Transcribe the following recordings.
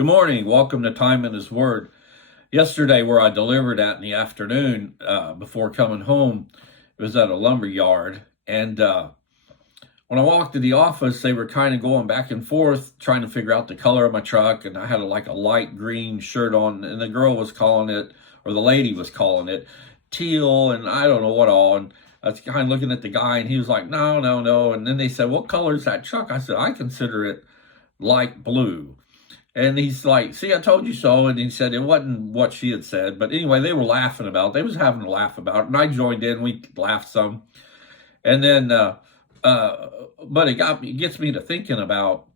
Good morning. Welcome to Time in His Word. Yesterday, where I delivered at in the afternoon before coming home, it was at a lumber yard. And when I walked to the office, they were kind of going back and forth trying to figure out the color of my truck. And I had a light green shirt on, and the girl was calling it, or the lady was calling it, teal, and I don't know what all. And I was kind of looking at the guy, and he was like, no, no, no. And then they said, what color is that truck? I said, I consider it light blue. And he's like, see, I told you so. And he said it wasn't what she had said. But anyway, they were laughing about it. They was having a laugh about it. And I joined in. We laughed some. And then, but it gets me to thinking about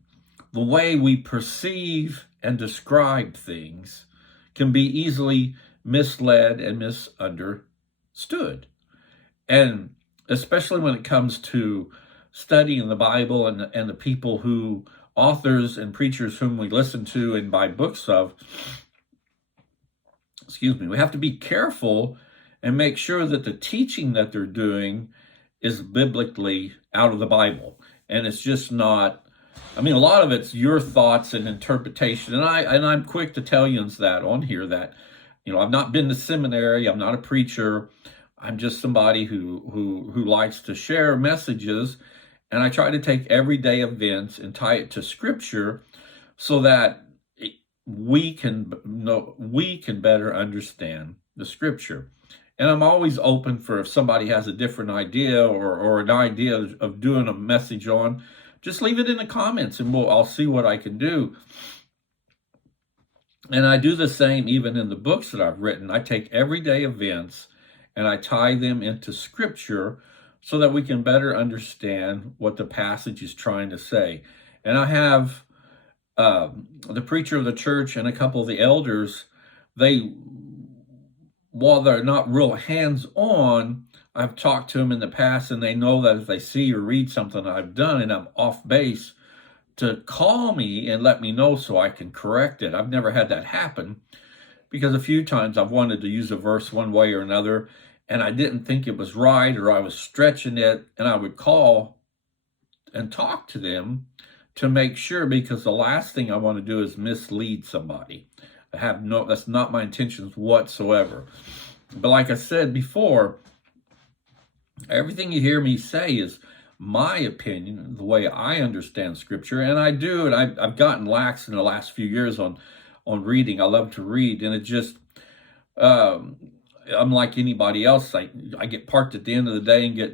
the way we perceive and describe things can be easily misled and misunderstood. And especially when it comes to studying the Bible and the people who authors and preachers whom we listen to and buy books of, we have to be careful and make sure that the teaching that they're doing is biblically out of the Bible. And it's just not, a lot of it's your thoughts and interpretation. And I'm quick to tell you that on here that, I've not been to seminary. I'm not a preacher. I'm just somebody who likes to share messages. And I try to take everyday events and tie it to Scripture so that we can better understand the Scripture. And I'm always open for if somebody has a different idea or an idea of doing a message on, just leave it in the comments and I'll see what I can do. And I do the same even in the books that I've written. I take everyday events and I tie them into Scripture so that we can better understand what the passage is trying to say. And I have the preacher of the church and a couple of the elders, while they're not real hands-on, I've talked to them in the past, and they know that if they see or read something I've done and I'm off base, to call me and let me know so I can correct it. I've never had that happen because a few times I've wanted to use a verse one way or another, and I didn't think it was right, or I was stretching it, and I would call and talk to them to make sure, because the last thing I want to do is mislead somebody. That's not my intentions whatsoever. But like I said before, everything you hear me say is my opinion, the way I understand Scripture, and I do, and I've gotten lax in the last few years on reading. I love to read, and it just, I'm like anybody else. I get parked at the end of the day and get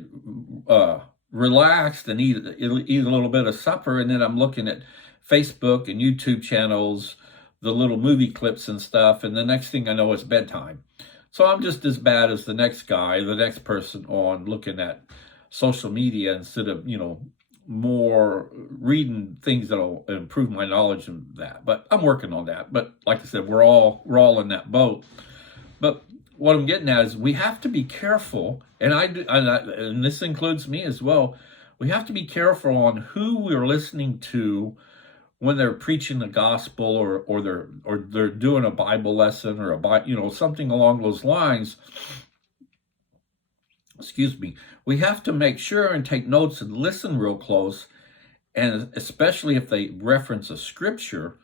relaxed and eat a little bit of supper, and then I'm looking at Facebook and YouTube channels, the little movie clips and stuff, and the next thing I know, it's bedtime. So I'm just as bad as the next guy, the next person on looking at social media instead of, more reading things that'll improve my knowledge and that. But I'm working on that. But like I said, we're all in that boat. But what I'm getting at is we have to be careful, and this includes me as well. We have to be careful on who we're listening to when they're preaching the gospel or they're doing a Bible lesson or something along those lines. We have to make sure and take notes and listen real close, and especially if they reference a scripture,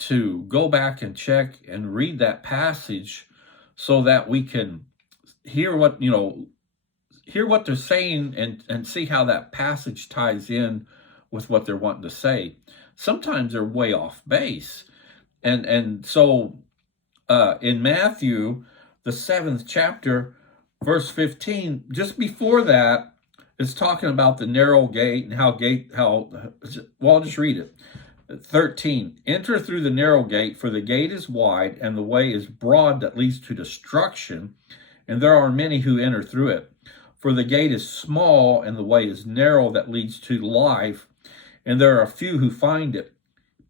to go back and check and read that passage so that we can hear what they're saying and see how that passage ties in with what they're wanting to say. Sometimes they're way off base. And so in Matthew, the 7th chapter, verse 15, just before that, it's talking about the narrow gate and I'll just read it. 13, enter through the narrow gate, for the gate is wide and the way is broad that leads to destruction, and there are many who enter through it. For the gate is small and the way is narrow that leads to life, and there are a few who find it.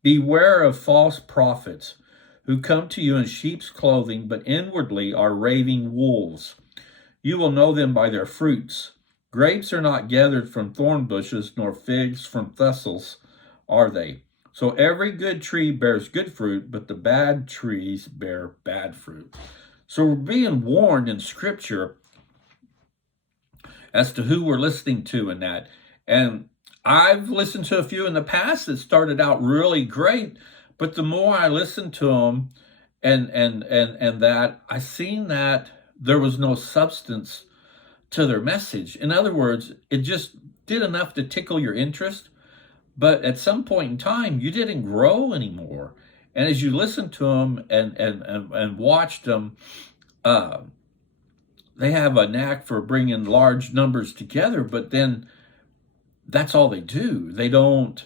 Beware of false prophets who come to you in sheep's clothing, but inwardly are raving wolves. You will know them by their fruits. Grapes are not gathered from thorn bushes, nor figs from thistles are they. So every good tree bears good fruit, but the bad trees bear bad fruit. So we're being warned in Scripture as to who we're listening to in that. And I've listened to a few in the past that started out really great, But the more I listened to them, and that I seen that there was no substance to their message. In other words, it just did enough to tickle your interest, but at some point in time, you didn't grow anymore. And as you listened to them and watched them, uh, they have a knack for bringing large numbers together, but then that's all they do. They don't,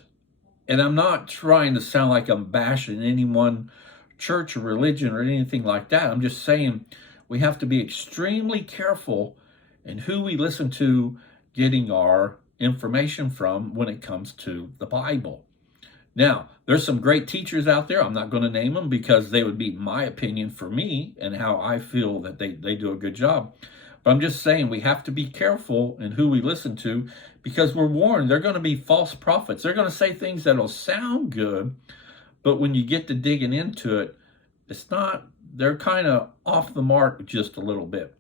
and I'm not trying to sound like I'm bashing any one church or religion or anything like that. I'm just saying we have to be extremely careful in who we listen to getting our information from when it comes to the Bible. Now, there's some great teachers out there. I'm not going to name them because they would be my opinion for me and how I feel that they do a good job. But I'm just saying we have to be careful in who we listen to because we're warned they're going to be false prophets. They're going to say things that'll sound good, but when you get to digging into it, it's not, they're kind of off the mark just a little bit.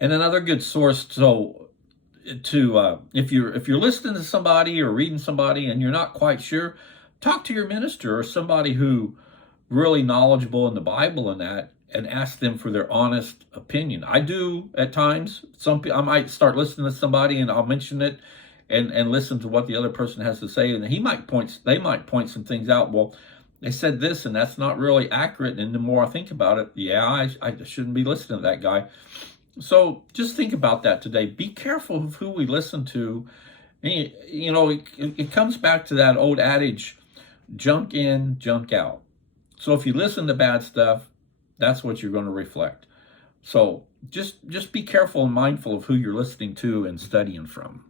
And another good source, so if you're listening to somebody or reading somebody and you're not quite sure, talk to your minister or somebody who really knowledgeable in the Bible and that, and ask them for their honest opinion. I do at times. I might start listening to somebody and I'll mention it and listen to what the other person has to say, and they might point some things out. Well, they said this and that's not really accurate. And the more I think about it, yeah, I shouldn't be listening to that guy. So just think about that today. Be careful of who we listen to. And, it comes back to that old adage, junk in, junk out. So if you listen to bad stuff, that's what you're going to reflect. So just be careful and mindful of who you're listening to and studying from.